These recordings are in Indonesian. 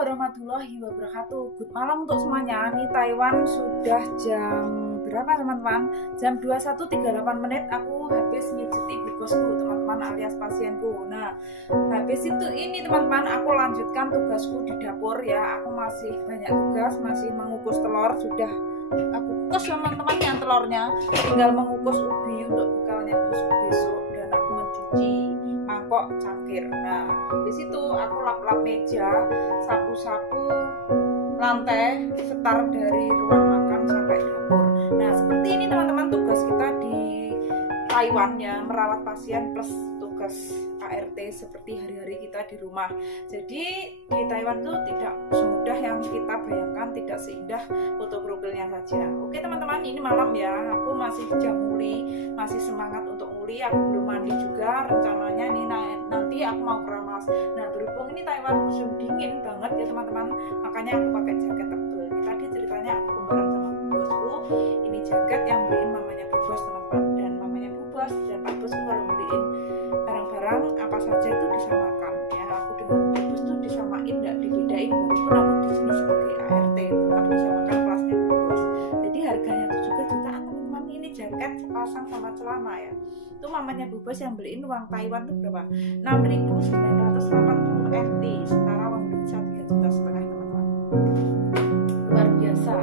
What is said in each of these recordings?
warahmatullahi wabarakatuh. Good malam untuk semuanya. Nih Taiwan sudah jam berapa teman-teman? Jam 21.38 menit. Aku habis ngijeti bosku teman-teman alias pasienku. Nah, habis itu ini teman-teman aku lanjutkan tugasku di dapur ya. Aku masih banyak tugas, masih mengukus telur. Sudah aku kukus teman-teman yang telurnya. Tinggal mengukus ubi untuk bekalnya bosku besok. Dan aku mencuci mangkok cangkir. Nah, di situ aku lap-lap meja, sapu-sapu lantai setar dari ruang makan sampai dapur. Nah, seperti ini teman-teman tugas kita di Taiwan ya, merawat pasien plus tugas ART seperti hari-hari kita di rumah. Jadi di Taiwan tuh tidak semudah yang kita bayangkan, tidak seindah foto profilnya saja. Oke teman-teman, ini malam ya, aku masih jam muli, masih semangat untuk muli. Aku belum mandi juga, rencananya ini nanti aku mau keramas. Nah, berhubung ini Taiwan musim dingin banget ya teman-teman, makanya aku pakai jaket tebal. Ini tadi ceritanya aku kembaran sama bosku, ini jaket yang beliin mamanya Bu Bos teman-teman, dan mamanya Bu Bos dan Pak Bos kalau beliin barang-barang apa saja itu disamakan ya. Aku dengan Bu Bos tuh disamain, tidak dibedain, walaupun aku di sini sebagai ART tetap disamakan kelasnya Bu Bos. Jadi harganya tuh juga jutaan teman-teman. Ini jaket sepasang sama celana ya. Itu mamanya Bu Bos yang beliin, uang Taiwan tuh berapa? 6.980 NT, setara uang Indonesia 3,5 juta teman-teman. Luar biasa.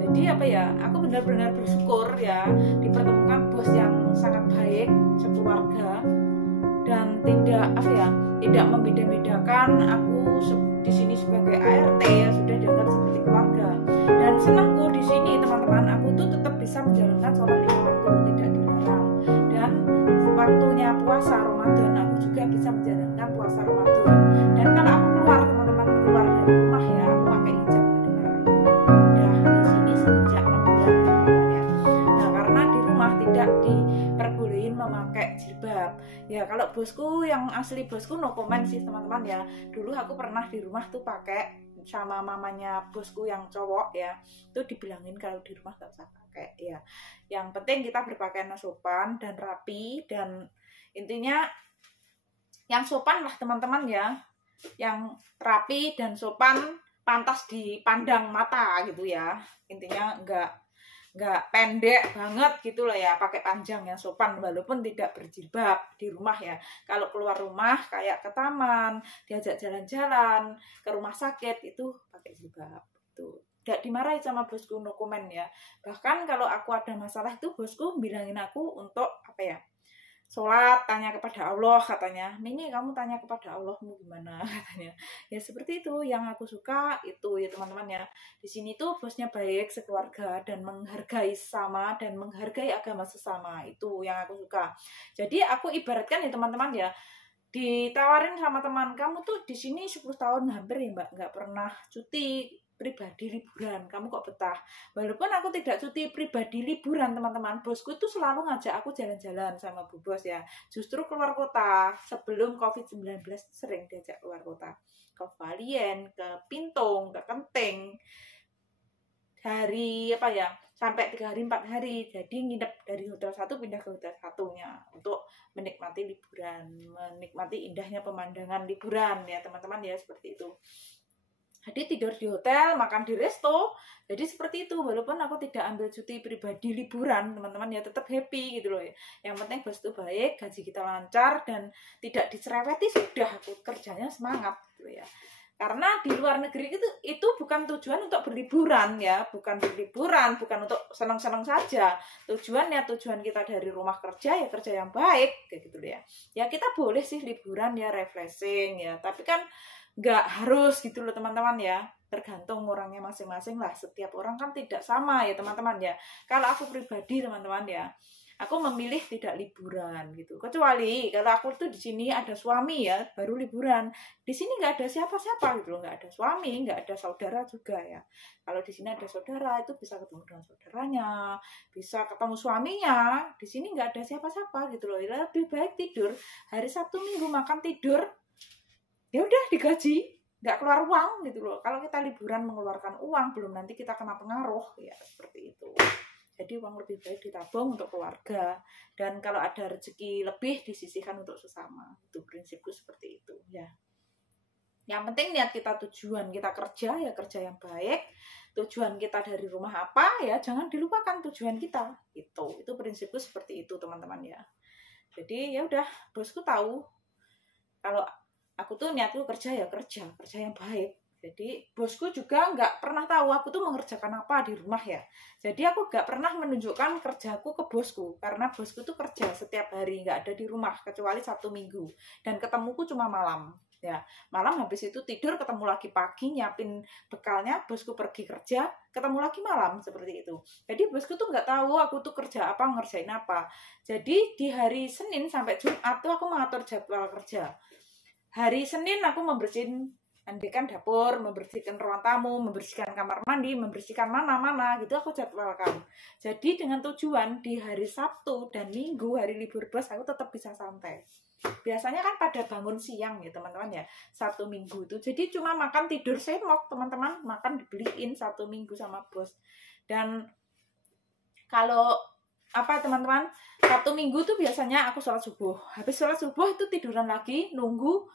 Jadi apa ya, aku benar-benar bersyukur ya dipertemukan bos yang sangat baik sekeluarga dan tidak apa ya, tidak membeda-bedakan aku di sini sebagai ART ya, sudah dianggap seperti keluarga. Dan senangku di sini teman-teman, aku tuh tetap bisa menjalankan sholat 5 waktu, tidak dilarang. Dan waktunya puasa Ramadan, aku juga bisa menjalankan puasa Ramadan. Dan kalau aku keluar teman-teman, keluar dari rumah ya, aku pakai hijab di sini sejak 6 bulan ya. Nah, karena di rumah tidak diperbolehin memakai jilbab. Ya, kalau bosku yang asli bosku no comment sih teman-teman ya. Dulu aku pernah di rumah tuh pakai sama mamanya bosku yang cowok ya. Itu dibilangin kalau di rumah gak usah pakai ya. Yang penting kita berpakaian sopan dan rapi, dan intinya yang sopan lah teman-teman ya. Yang rapi dan sopan, pantas dipandang mata gitu ya. Intinya nggak pendek banget gitu loh ya, pakai panjang yang sopan walaupun tidak berjilbab di rumah ya. Kalau keluar rumah kayak ke taman, diajak jalan-jalan, ke rumah sakit itu pakai jilbab tuh. Gak dimarahi sama bosku, no comment ya. Bahkan kalau aku ada masalah itu bosku bilangin aku untuk apa ya, sholat, tanya kepada Allah katanya. Mini kamu tanya kepada Allahmu gimana katanya. Ya seperti itu yang aku suka itu ya teman-teman ya. Di sini tuh bosnya baik sekeluarga dan menghargai sesama dan menghargai agama sesama. Itu yang aku suka. Jadi aku ibaratkan ya teman-teman ya, ditawarin sama teman, kamu tuh di sini 10 tahun hampir ya Mbak, nggak pernah cuti pribadi liburan, kamu kok betah? Walaupun aku tidak cuti pribadi liburan teman-teman, bosku tuh selalu ngajak aku jalan-jalan sama Bu Bos ya, justru keluar kota. Sebelum COVID-19 sering diajak keluar kota, ke Valien, ke Pintung, ke Kenting, hari apa ya, sampai 3 hari 4 hari. Jadi nginep dari hotel satu pindah ke hotel satunya untuk menikmati liburan, menikmati indahnya pemandangan liburan ya teman-teman ya, seperti itu. Jadi tidur di hotel, makan di resto. Jadi seperti itu, walaupun aku tidak ambil cuti pribadi liburan teman-teman ya, tetap happy gitu loh ya. Yang penting bos itu baik, gaji kita lancar dan tidak dicereweti, sudah aku kerjanya semangat gitu ya. Karena di luar negeri itu bukan tujuan untuk berliburan ya, bukan berliburan, bukan untuk senang-senang saja. Tujuan kita dari rumah kerja ya kerja yang baik kayak gitu ya. Ya kita boleh sih liburan ya, refreshing ya, tapi kan nggak harus gitu loh teman-teman ya, tergantung orangnya masing-masing lah. Setiap orang kan tidak sama ya teman-teman ya. Kalau aku pribadi teman-teman ya, aku memilih tidak liburan gitu. Kecuali kalau aku tuh di sini ada suami ya, baru liburan. Di sini nggak ada siapa-siapa gitu loh, nggak ada suami, nggak ada saudara juga ya. Kalau di sini ada saudara itu bisa ketemu dengan saudaranya, bisa ketemu suaminya. Di sini nggak ada siapa-siapa gitu loh. Lebih baik tidur hari Sabtu Minggu, makan tidur, ya udah digaji, nggak keluar uang gitu loh. Kalau kita liburan mengeluarkan uang, belum nanti kita kena pengaruh ya, seperti itu. Jadi uang lebih baik ditabung untuk keluarga, dan kalau ada rezeki lebih disisihkan untuk sesama. Itu prinsipku seperti itu ya. Yang penting niat kita, tujuan kita kerja ya kerja yang baik. Tujuan kita dari rumah apa ya jangan dilupakan tujuan kita. Itu prinsipku seperti itu teman-teman ya. Jadi ya udah, bosku tahu kalau aku tuh niatku kerja ya kerja yang baik. Jadi bosku juga nggak pernah tahu aku tuh mengerjakan apa di rumah ya. Jadi aku nggak pernah menunjukkan kerjaku ke bosku, karena bosku tuh kerja setiap hari, nggak ada di rumah kecuali Sabtu Minggu, dan ketemuku cuma malam. Ya, malam habis itu tidur, ketemu lagi pagi, nyiapin bekalnya, bosku pergi kerja, ketemu lagi malam, seperti itu. Jadi bosku tuh nggak tahu aku tuh kerja apa, ngerjain apa. Jadi di hari Senin sampai Jumat tuh aku mengatur jadwal kerja. Hari Senin aku membersihin andekan dapur, membersihkan ruang tamu, membersihkan kamar mandi, membersihkan mana-mana, gitu aku jadwalkan. Jadi dengan tujuan di hari Sabtu dan Minggu, hari libur bos, aku tetap bisa santai. Biasanya kan pada bangun siang ya teman-teman ya, Sabtu Minggu itu. Jadi cuma makan tidur semok teman-teman, makan dibeliin Sabtu Minggu sama bos. Dan kalau apa teman-teman, Sabtu Minggu tuh biasanya aku sholat subuh. Habis sholat subuh itu tiduran lagi, nunggu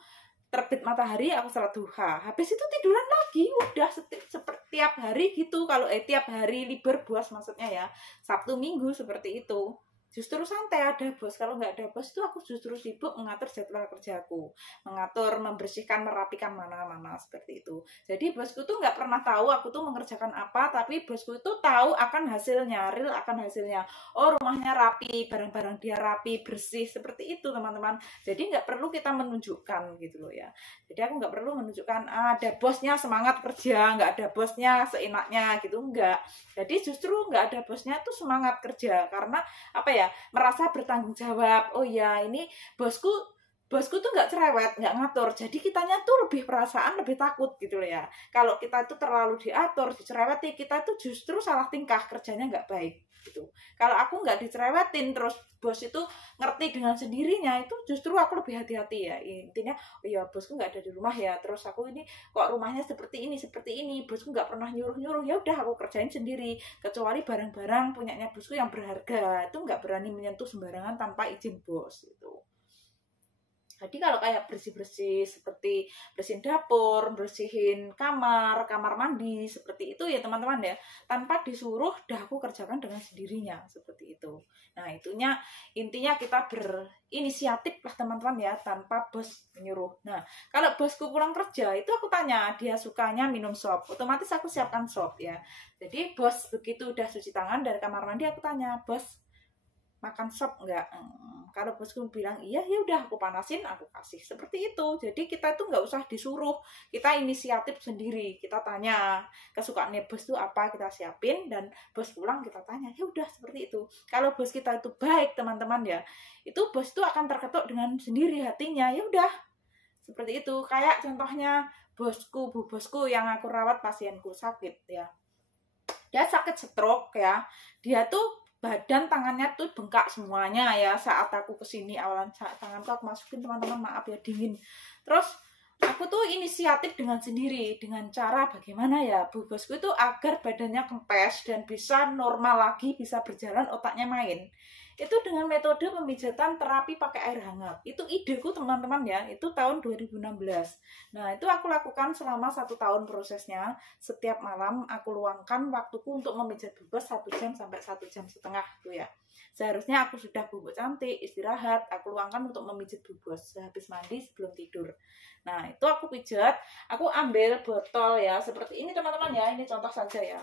terbit matahari, aku sholat duha. Habis itu tiduran lagi, udah setiap hari gitu. Kalau tiap hari libur bos maksudnya ya, Sabtu Minggu seperti itu. Justru santai ada bos. Kalau nggak ada bos itu aku justru sibuk mengatur jadwal kerjaku, mengatur, membersihkan, merapikan mana-mana seperti itu. Jadi bosku tuh nggak pernah tahu aku tuh mengerjakan apa, tapi bosku itu tahu akan hasilnya, real akan hasilnya. Oh, rumahnya rapi, barang-barang dia rapi, bersih, seperti itu teman-teman. Jadi nggak perlu kita menunjukkan gitu loh ya. Jadi aku nggak perlu menunjukkan ada bosnya semangat kerja, nggak ada bosnya seenaknya gitu, enggak. Jadi justru nggak ada bosnya tuh semangat kerja, karena apa ya, merasa bertanggung jawab. Oh ya, ini bosku tuh nggak cerewet, nggak ngatur. Jadi kitanya tuh lebih perasaan, lebih takut gitu loh ya. Kalau kita tuh terlalu diatur, dicereweti, kita tuh justru salah tingkah, kerjanya nggak baik gitu. Kalau aku nggak dicerewetin, terus bos itu ngerti dengan sendirinya, itu justru aku lebih hati-hati ya. Intinya, oh ya bosku nggak ada di rumah ya, terus aku ini kok rumahnya seperti ini, bosku nggak pernah nyuruh-nyuruh, ya udah aku kerjain sendiri. Kecuali barang-barang punyanya bosku yang berharga, itu nggak berani menyentuh sembarangan tanpa izin bos gitu. Jadi kalau kayak bersih-bersih seperti bersihin dapur, bersihin kamar mandi, seperti itu ya teman-teman ya. Tanpa disuruh, dah aku kerjakan dengan sendirinya, seperti itu. Nah intinya kita berinisiatif lah teman-teman ya, tanpa bos menyuruh. Nah kalau bosku pulang kerja, itu aku tanya, dia sukanya minum sop, otomatis aku siapkan sop ya. Jadi bos begitu udah cuci tangan dari kamar mandi, aku tanya, bos makan sop enggak? Kalau bosku bilang iya, ya udah aku panasin, aku kasih, seperti itu. Jadi kita itu nggak usah disuruh, kita inisiatif sendiri. Kita tanya kesukaannya bos itu apa, kita siapin, dan bos pulang kita tanya, ya udah seperti itu. Kalau bos kita itu baik teman-teman ya, itu bos itu akan terketuk dengan sendiri hatinya. Ya udah seperti itu. Kayak contohnya bosku, bu bosku yang aku rawat, pasienku sakit ya, dia sakit stroke ya, dia tuh badan tangannya tuh bengkak semuanya ya. Saat aku kesini awalan tanganku aku masukin teman-teman, maaf ya dingin. Terus aku tuh inisiatif dengan sendiri, dengan cara bagaimana ya bu bosku itu agar badannya kempes dan bisa normal lagi, bisa berjalan, otaknya main. Itu dengan metode pemijatan terapi pakai air hangat. Itu ideku teman-teman ya, itu tahun 2016. Nah itu aku lakukan selama 1 tahun prosesnya. Setiap malam aku luangkan waktuku untuk memijat bubos 1 jam sampai 1,5 jam tuh ya. Seharusnya aku sudah bubuk cantik, istirahat, aku luangkan untuk memijat bubos habis mandi sebelum tidur. Nah itu aku pijat, aku ambil botol ya, seperti ini teman-teman ya, ini contoh saja ya.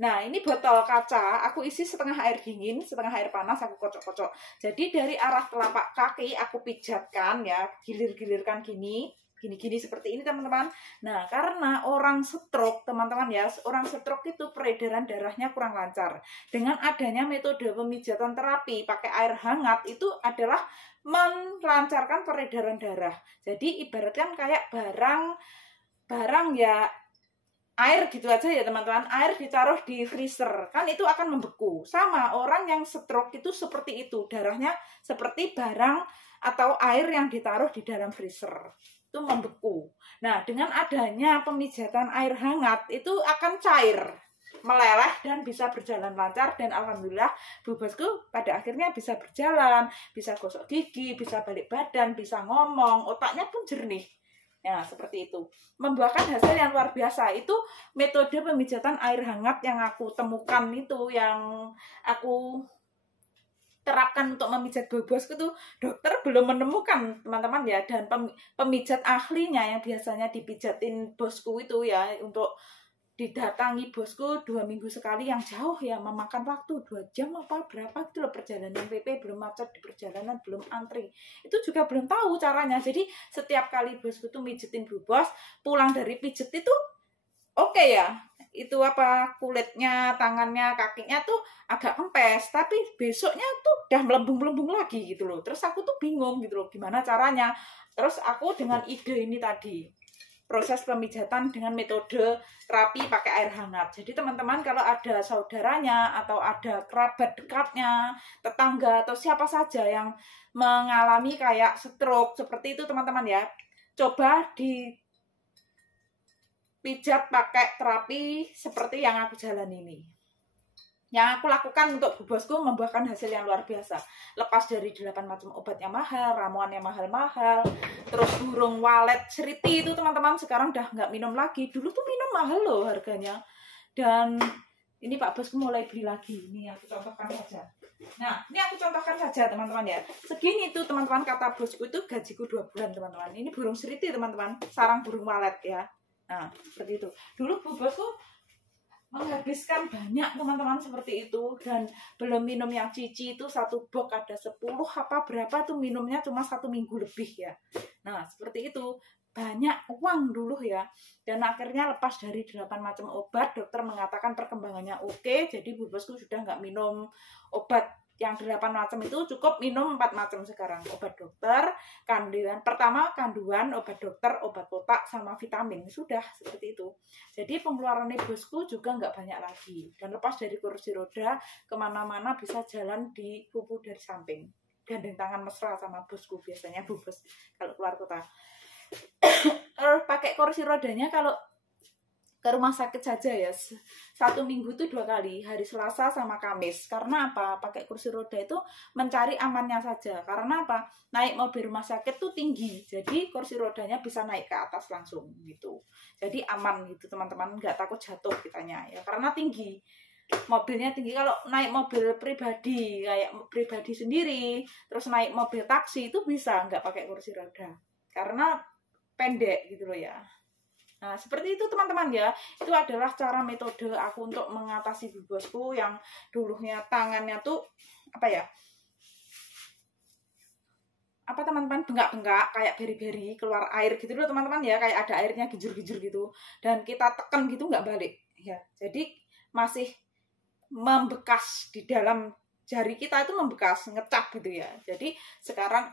Nah ini botol kaca, aku isi setengah air dingin, setengah air panas, aku kocok-kocok. Jadi dari arah telapak kaki aku pijatkan ya, gilir-gilirkan gini seperti ini teman-teman. Nah karena orang stroke teman-teman ya, orang stroke itu peredaran darahnya kurang lancar. Dengan adanya metode pemijatan terapi pakai air hangat, itu adalah melancarkan peredaran darah. Jadi ibaratkan kayak barang ya, air gitu aja ya teman-teman, air ditaruh di freezer kan itu akan membeku. Sama orang yang stroke itu seperti itu, darahnya seperti barang atau air yang ditaruh di dalam freezer, itu membeku. Nah dengan adanya pemijatan air hangat itu akan cair, meleleh, dan bisa berjalan lancar. Dan alhamdulillah bu bosku pada akhirnya bisa berjalan, bisa gosok gigi, bisa balik badan, bisa ngomong, otaknya pun jernih. Nah, seperti itu. Membuahkan hasil yang luar biasa. Itu metode pemijatan air hangat yang aku temukan itu, yang aku terapkan untuk memijat bosku tuh dokter belum menemukan teman-teman ya. Dan pemijat ahlinya yang biasanya dipijatin bosku itu ya, untuk didatangi bosku 2 minggu sekali yang jauh ya, memakan waktu 2 jam apa berapa gitu loh, perjalanan PP, belum macet di perjalanan, belum antri, itu juga belum tahu caranya. Jadi setiap kali bosku tuh mijetin Bu Bos, pulang dari pijet itu oke ya, itu apa, kulitnya, tangannya, kakinya tuh agak kempes, tapi besoknya tuh udah melembung-melembung lagi gitu loh. Terus aku tuh bingung gitu loh, gimana caranya. Terus aku dengan ide ini tadi, proses pemijatan dengan metode terapi pakai air hangat. Jadi teman-teman kalau ada saudaranya atau ada kerabat dekatnya, tetangga atau siapa saja yang mengalami kayak stroke seperti itu teman-teman ya, coba dipijat pakai terapi seperti yang aku jalan ini. Yang aku lakukan untuk Bu Bosku membuahkan hasil yang luar biasa. Lepas dari 8 macam obat yang mahal, ramuan yang mahal-mahal, terus burung walet seriti itu teman-teman sekarang udah nggak minum lagi. Dulu tuh minum mahal loh harganya. Dan ini Pak Bosku mulai beli lagi. Ini aku contohkan saja. Nah, ini aku contohkan saja teman-teman ya. Segini tuh teman-teman, kata bosku itu gajiku 2 bulan teman-teman. Ini burung seriti teman-teman, sarang burung walet ya. Nah, seperti itu. Dulu Bu Bosku menghabiskan banyak teman-teman seperti itu, dan belum minum yang cici itu 1 box ada 10 apa berapa tuh, minumnya cuma 1 minggu lebih ya. Nah seperti itu, banyak uang dulu ya. Dan akhirnya lepas dari 8 macam obat, dokter mengatakan perkembangannya oke, jadi Bu Bosku sudah nggak minum obat yang 8 macam itu, cukup minum 4 macam sekarang. Obat dokter, kandungan pertama, kandungan, obat dokter, obat kotak, sama vitamin. Sudah seperti itu. Jadi pengeluarannya bosku juga nggak banyak lagi. Dan lepas dari kursi roda, kemana-mana bisa jalan di pupu dari samping. Gandeng tangan mesra sama bosku biasanya Bu Bos kalau keluar kota. Pakai kursi rodanya kalau ke rumah sakit saja ya, 1 minggu tuh 2 kali, hari Selasa sama Kamis. Karena apa? Pakai kursi roda itu mencari amannya saja. Karena apa? Naik mobil rumah sakit tuh tinggi, jadi kursi rodanya bisa naik ke atas langsung gitu. Jadi aman gitu teman-teman, nggak takut jatuh kitanya ya, karena tinggi. Mobilnya tinggi. Kalau naik mobil pribadi kayak pribadi sendiri, terus naik mobil taksi itu bisa nggak pakai kursi roda, karena pendek gitu loh ya. Nah seperti itu teman-teman ya. Itu adalah cara metode aku untuk mengatasi Bu Bosku yang dulunya tangannya tuh apa ya, apa teman-teman, bengkak-bengkak kayak beri-beri, keluar air gitu loh teman-teman ya, kayak ada airnya gijur-gijur gitu, dan kita tekan gitu nggak balik ya. Jadi masih membekas di dalam jari kita, itu membekas, ngecap gitu ya. Jadi sekarang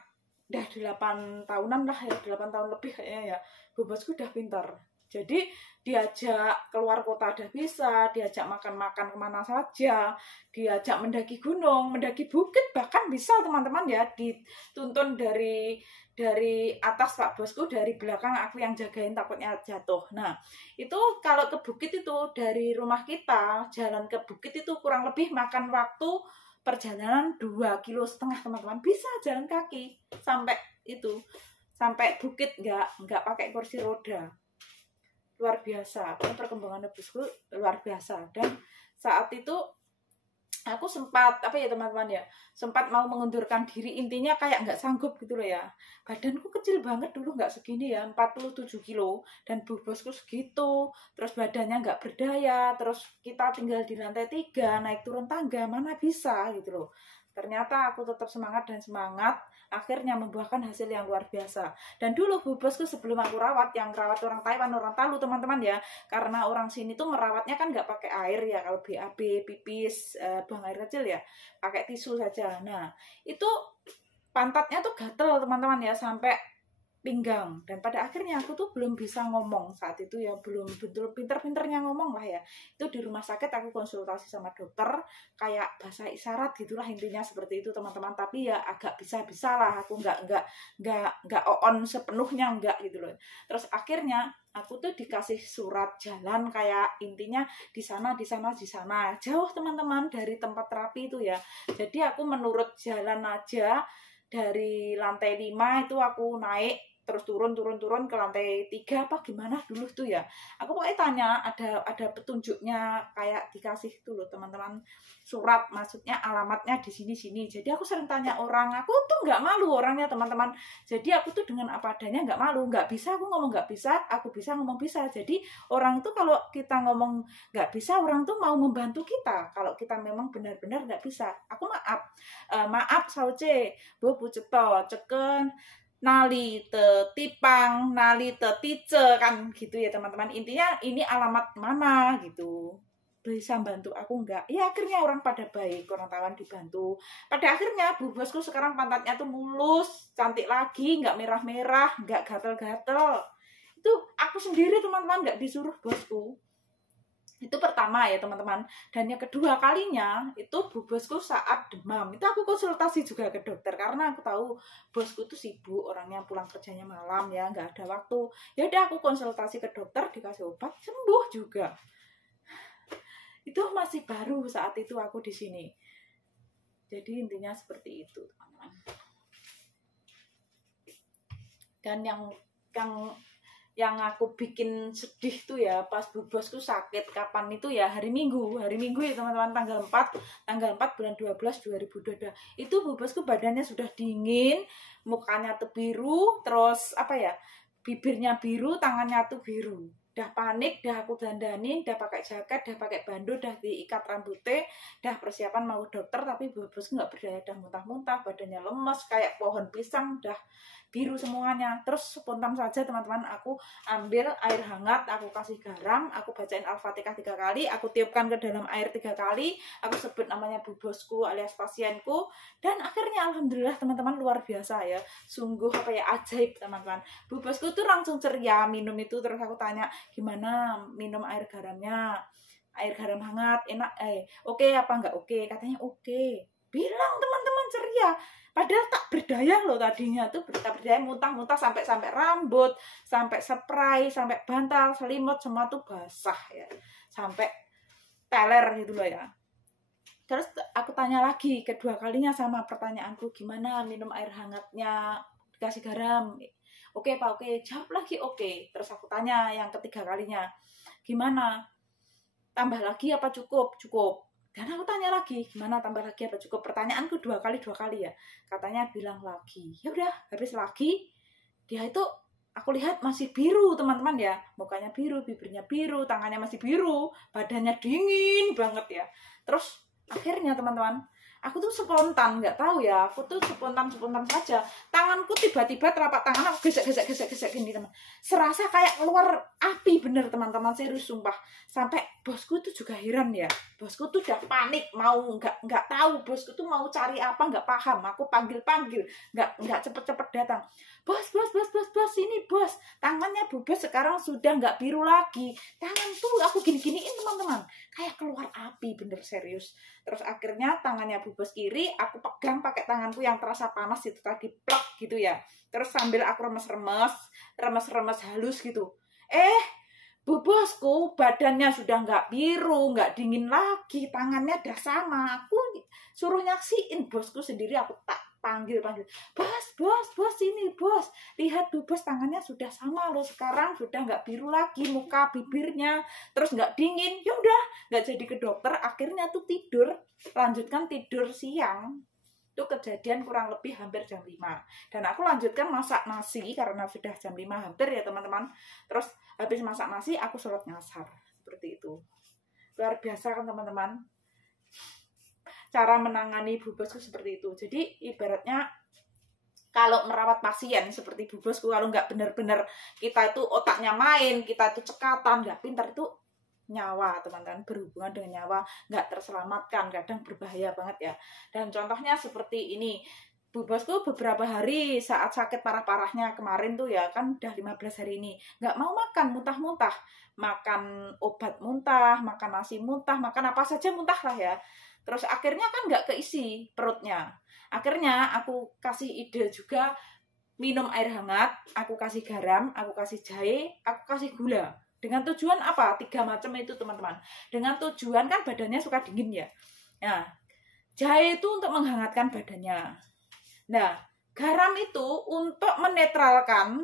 udah 8 tahunan lah ya, 8 tahun lebih kayaknya ya, Bu Bosku udah pintar. Jadi diajak keluar kota udah bisa, diajak makan-makan kemana saja, diajak mendaki gunung, mendaki bukit bahkan bisa teman-teman ya. Dituntun dari atas Pak Bosku, dari belakang aku yang jagain takutnya jatuh. Nah itu kalau ke bukit itu dari rumah kita jalan ke bukit itu kurang lebih makan waktu perjalanan 2,5 kilo teman-teman. Bisa jalan kaki sampai itu, sampai bukit nggak pakai kursi roda. Luar biasa, perkembangan bosku luar biasa. Dan saat itu aku sempat apa ya teman-teman ya, sempat mau mengundurkan diri, intinya kayak nggak sanggup gitu loh ya. Badanku kecil banget dulu, nggak segini ya, 47 kilo, dan Bu Bosku segitu, terus badannya nggak berdaya, terus kita tinggal di lantai 3, naik turun tangga, mana bisa gitu loh. Ternyata aku tetap semangat dan semangat, akhirnya membuahkan hasil yang luar biasa. Dan dulu Bu Bosku sebelum aku rawat, yang rawat orang Taiwan, orang Talu teman-teman ya, karena orang sini tuh merawatnya kan nggak pakai air ya, kalau BAB, pipis, buang air kecil ya, pakai tisu saja. Nah itu pantatnya tuh gatel teman-teman ya, sampai pinggang. Dan pada akhirnya aku tuh belum bisa ngomong saat itu ya, belum betul pinter-pinternya ngomong lah ya. Itu di rumah sakit aku konsultasi sama dokter, kayak bahasa isyarat gitulah intinya, seperti itu teman-teman. Tapi ya agak bisa-bisa lah, aku nggak on sepenuhnya, nggak gitu loh. Terus akhirnya aku tuh dikasih surat jalan, kayak intinya di sana jauh teman-teman dari tempat terapi itu ya. Jadi aku menurut jalan aja, dari lantai 5 itu aku naik terus turun ke lantai 3 apa gimana dulu tuh ya. Aku pokoknya tanya, ada petunjuknya, kayak dikasih tuh loh teman-teman, surat, maksudnya alamatnya di sini. Jadi aku sering tanya orang, aku tuh nggak malu orangnya teman-teman. Jadi aku tuh dengan apa adanya, nggak malu, nggak bisa aku ngomong nggak bisa, aku bisa ngomong bisa. Jadi orang tuh kalau kita ngomong nggak bisa, orang tuh mau membantu kita. Kalau kita memang benar-benar nggak bisa, aku maaf sauce, bu ceto ceken nali te tipang, nali te tice, kan gitu ya teman-teman. Intinya ini alamat mana gitu, bisa bantu aku enggak? Ya akhirnya orang pada baik, orang tawan dibantu. Pada akhirnya bu bosku sekarang pantatnya tuh mulus, cantik lagi, nggak merah-merah, nggak gatel-gatel. Itu aku sendiri teman-teman, nggak disuruh bosku. Itu pertama ya teman-teman. Dan yang kedua kalinya itu bu bosku saat demam, itu aku konsultasi juga ke dokter karena aku tahu bosku tuh sibuk orangnya, pulang kerjanya malam ya, nggak ada waktu. Ya udah aku konsultasi ke dokter, dikasih obat, sembuh juga. Itu masih baru saat itu aku di sini. Jadi intinya seperti itu teman-teman. Dan yang aku bikin sedih tuh ya pas bu bosku sakit, kapan itu ya, hari Minggu ya teman-teman, tanggal 4 bulan 12 2022. Itu bu bosku badannya sudah dingin, mukanya tuh biru, terus apa ya, bibirnya biru, tangannya tuh biru. Dah panik, dah aku dandanin, dah pakai jaket, dah pakai bando, dah diikat rambutnya, dah persiapan mau dokter, tapi bu bosku nggak berdaya, dah muntah-muntah, badannya lemes kayak pohon pisang, dah biru semuanya. Terus spontan saja teman-teman, aku ambil air hangat, aku kasih garam, aku bacain Al-Fatihah 3 kali, aku tiupkan ke dalam air 3 kali, aku sebut namanya bu bosku alias pasienku, dan akhirnya alhamdulillah teman-teman, luar biasa ya, sungguh apa ya, ajaib teman-teman. Bu bosku tuh langsung ceria minum itu. Terus aku tanya, gimana minum air garamnya, air garam hangat enak, oke apa enggak oke? Katanya oke. Bilang teman-teman ceria. Padahal tak berdaya loh tadinya tuh, tak berdaya, muntah-muntah sampai rambut, sampai spray, sampai bantal, selimut, semua tuh basah ya. Sampai teler gitu loh ya. Terus aku tanya lagi kedua kalinya sama pertanyaanku, gimana minum air hangatnya dikasih garam? Oke Pak, oke. Jawab lagi oke. Terus aku tanya yang ketiga kalinya, gimana? Tambah lagi apa cukup? Cukup. Dan aku tanya lagi, gimana tambah lagi apa cukup? Pertanyaanku dua kali ya. Katanya bilang lagi. Ya udah, habis lagi, dia itu aku lihat masih biru teman-teman ya. Mukanya biru, bibirnya biru, tangannya masih biru, badannya dingin banget ya. Terus akhirnya teman-teman, aku tuh spontan, nggak tahu ya, aku tuh spontan saja. Tanganku tiba-tiba telapak tangan aku gesek gini teman. Serasa kayak keluar api bener teman-teman, serius sumpah. Sampai bosku tuh juga heran ya. Bosku tuh udah panik, mau nggak tahu bosku tuh mau cari apa, nggak paham. Aku panggil, nggak cepet-cepet datang. Bos, ini bos. Tangannya bu bos sekarang sudah nggak biru lagi. Tangan tuh aku gini-giniin teman-teman, kayak keluar api bener, serius. Terus akhirnya tangannya bu bos kiri aku pegang pakai tanganku yang terasa panas itu tadi, plak gitu ya. Terus sambil aku remes halus gitu. Bu bosku badannya sudah nggak biru, nggak dingin lagi, tangannya udah sama. Aku suruh nyaksiin bosku sendiri, aku tak panggil. Bos, ini bos. Lihat bu bos, tangannya sudah sama loh sekarang, sudah nggak biru lagi muka bibirnya, terus nggak dingin. Ya udah, nggak jadi ke dokter. Akhirnya tuh lanjutkan tidur siang. Itu kejadian kurang lebih hampir jam 5. Dan aku lanjutkan masak nasi karena sudah jam 5 hampir ya teman-teman. Terus habis masak nasi aku sholat ngasar. Seperti itu. Luar biasa kan teman-teman. Cara menangani bu bosku seperti itu. Jadi ibaratnya kalau merawat pasien seperti bu bosku, kalau nggak benar-benar kita itu otaknya main, kita itu cekatan, nggak pintar, itu nyawa teman-teman, berhubungan dengan nyawa nggak terselamatkan, kadang berbahaya banget ya. Dan contohnya seperti ini, bu bosku beberapa hari saat sakit parah-parahnya kemarin tuh ya, kan udah 15 hari ini nggak mau makan, muntah-muntah, makan obat muntah, makan nasi muntah, makan apa saja muntah lah ya. Terus akhirnya kan nggak keisi perutnya. Akhirnya aku kasih ide juga, minum air hangat, aku kasih garam, aku kasih jahe, aku kasih gula. Dengan tujuan apa? 3 macam itu teman-teman. Dengan tujuan kan badannya suka dingin ya. Nah, jahe itu untuk menghangatkan badannya. Nah, garam itu untuk menetralkan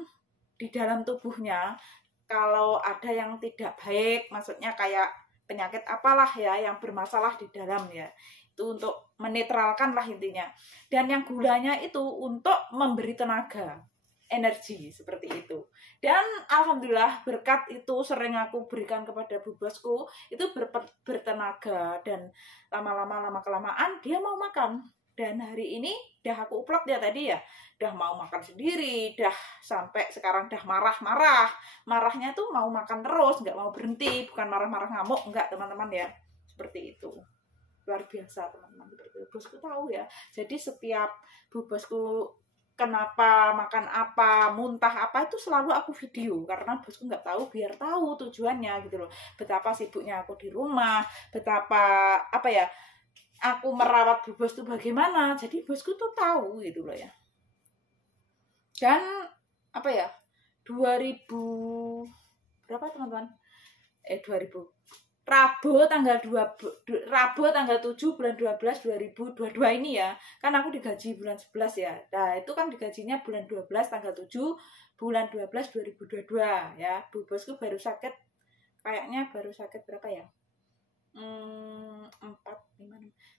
di dalam tubuhnya kalau ada yang tidak baik, maksudnya kayak penyakit apalah ya yang bermasalah di dalam ya, itu untuk menetralkan lah intinya. Dan yang gulanya itu untuk memberi tenaga, energi seperti itu. Dan alhamdulillah berkat itu sering aku berikan kepada bu bosku, itu bertenaga, dan lama kelamaan dia mau makan. Dan hari ini dah aku upload ya tadi ya, dah mau makan sendiri, dah sampai sekarang dah marahnya tuh mau makan terus, nggak mau berhenti, bukan marah-marah ngamuk, enggak teman-teman ya, seperti itu. Luar biasa teman-teman, bosku tahu ya. Jadi setiap bu bosku kenapa, makan apa, muntah apa, itu selalu aku video, karena bosku nggak tahu, biar tahu tujuannya gitu loh, betapa sibuknya aku di rumah, betapa apa ya, aku merawat bu bos tuh bagaimana, jadi bosku tuh tahu gitu loh ya. Dan apa ya, 2000 berapa teman-teman, 2000 Rabu tanggal 7 bulan 12 2022 ini ya, kan aku digaji bulan 11 ya. Nah, itu kan digajinya bulan 12 tanggal 7 bulan 12 2022 ya. Bu bosku baru sakit, kayaknya baru sakit berapa ya? 4-5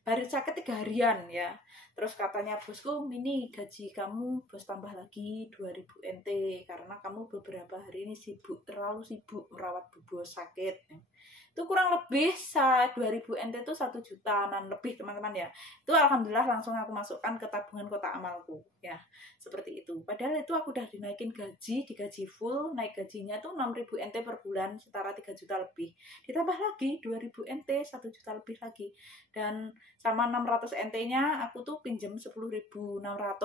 baru sakit 3 harian ya. Terus katanya bosku, ini gaji kamu bos tambah lagi 2000 NT karena kamu beberapa hari ini terlalu sibuk merawat bu bos sakit ya. Itu kurang lebih 2000 NT itu 1 jutaan lebih teman-teman ya. Itu alhamdulillah langsung aku masukkan ke tabungan kotak amalku ya, seperti itu. Padahal itu aku udah dinaikin gaji, digaji full, naik gajinya tuh 6.000 NT per bulan, setara 3 juta lebih. Ditambah lagi 2000 NT 1 juta lebih lagi. Dan sama 600 NT-nya aku tuh pinjem 10.600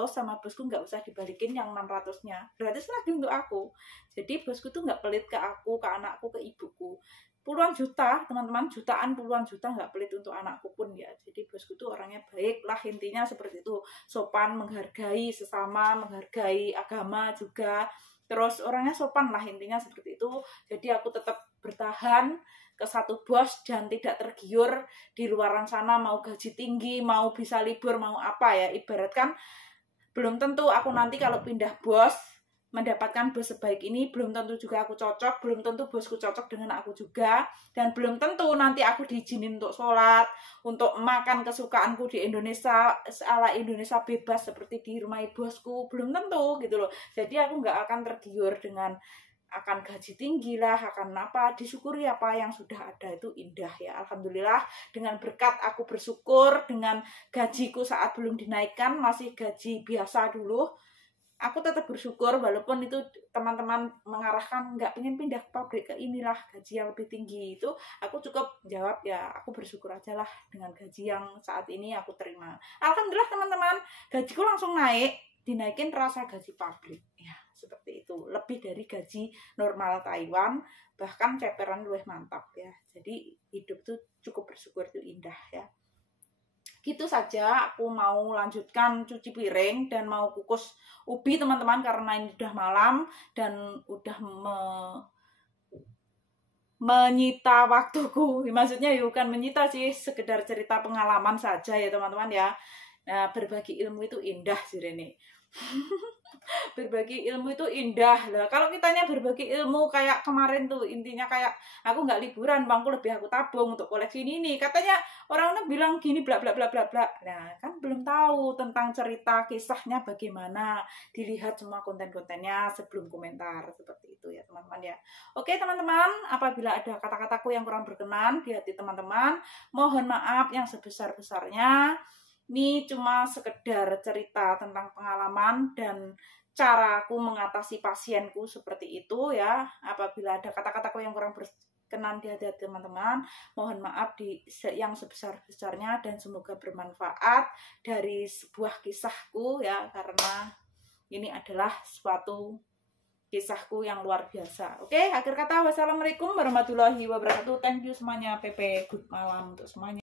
sama bosku, nggak usah dibalikin yang 600-nya. Gratis lagi untuk aku. Jadi bosku tuh nggak pelit ke aku, ke anakku, ke ibuku. Puluhan juta teman-teman, puluhan juta nggak pelit untuk anakku pun ya. Jadi bosku tuh orangnya baik lah intinya, seperti itu, sopan, menghargai sesama, menghargai agama juga, terus orangnya sopan lah intinya seperti itu. Jadi aku tetap bertahan ke satu bos dan tidak tergiur di luaran sana, mau gaji tinggi, mau bisa libur, mau apa ya, ibaratkan belum tentu aku nanti kalau pindah bos mendapatkan bos sebaik ini, belum tentu juga aku cocok, belum tentu bosku cocok dengan aku juga, dan belum tentu nanti aku diizinin untuk sholat, untuk makan kesukaanku di Indonesia, ala Indonesia bebas seperti di rumah bosku, belum tentu gitu loh. Jadi aku nggak akan tergiur dengan akan gaji tinggi lah, akan apa, disyukuri apa yang sudah ada itu indah ya. Alhamdulillah dengan berkat aku bersyukur dengan gajiku saat belum dinaikkan, masih gaji biasa dulu, aku tetap bersyukur walaupun itu teman-teman mengarahkan nggak pengen pindah ke pabrik ke inilah gaji yang lebih tinggi, itu aku cukup jawab ya aku bersyukur aja lah dengan gaji yang saat ini aku terima. Alhamdulillah teman-teman, gajiku langsung naik, dinaikin terasa gaji pabrik ya, seperti itu, lebih dari gaji normal Taiwan, bahkan ceperan luwih mantap ya. Jadi hidup tuh cukup bersyukur, itu indah ya. Gitu saja, aku mau lanjutkan cuci piring dan mau kukus ubi teman-teman, karena ini udah malam dan udah menyita waktuku. Maksudnya ya bukan menyita sih, sekedar cerita pengalaman saja ya teman-teman ya. Nah, berbagi ilmu itu indah sih Rene. Berbagi ilmu itu indah lah. Kalau kitanya berbagi ilmu kayak kemarin tuh, intinya kayak aku nggak liburan, bangku lebih aku tabung untuk koleksi ini. Katanya orang-orang bilang gini bla bla bla bla bla. Nah, kan belum tahu tentang cerita kisahnya bagaimana. Dilihat semua konten-kontennya sebelum komentar, seperti itu ya teman-teman ya. Oke teman-teman, apabila ada kata-kataku yang kurang berkenan di hati teman-teman, mohon maaf yang sebesar-besarnya. Ini cuma sekedar cerita tentang pengalaman dan cara aku mengatasi pasienku seperti itu ya. Apabila ada kata-kataku yang kurang berkenan di hati teman-teman, mohon maaf yang sebesar-besarnya, dan semoga bermanfaat dari sebuah kisahku ya, karena ini adalah suatu kisahku yang luar biasa. Oke, akhir kata wassalamualaikum warahmatullahi wabarakatuh. Thank you semuanya. PP good malam untuk semuanya.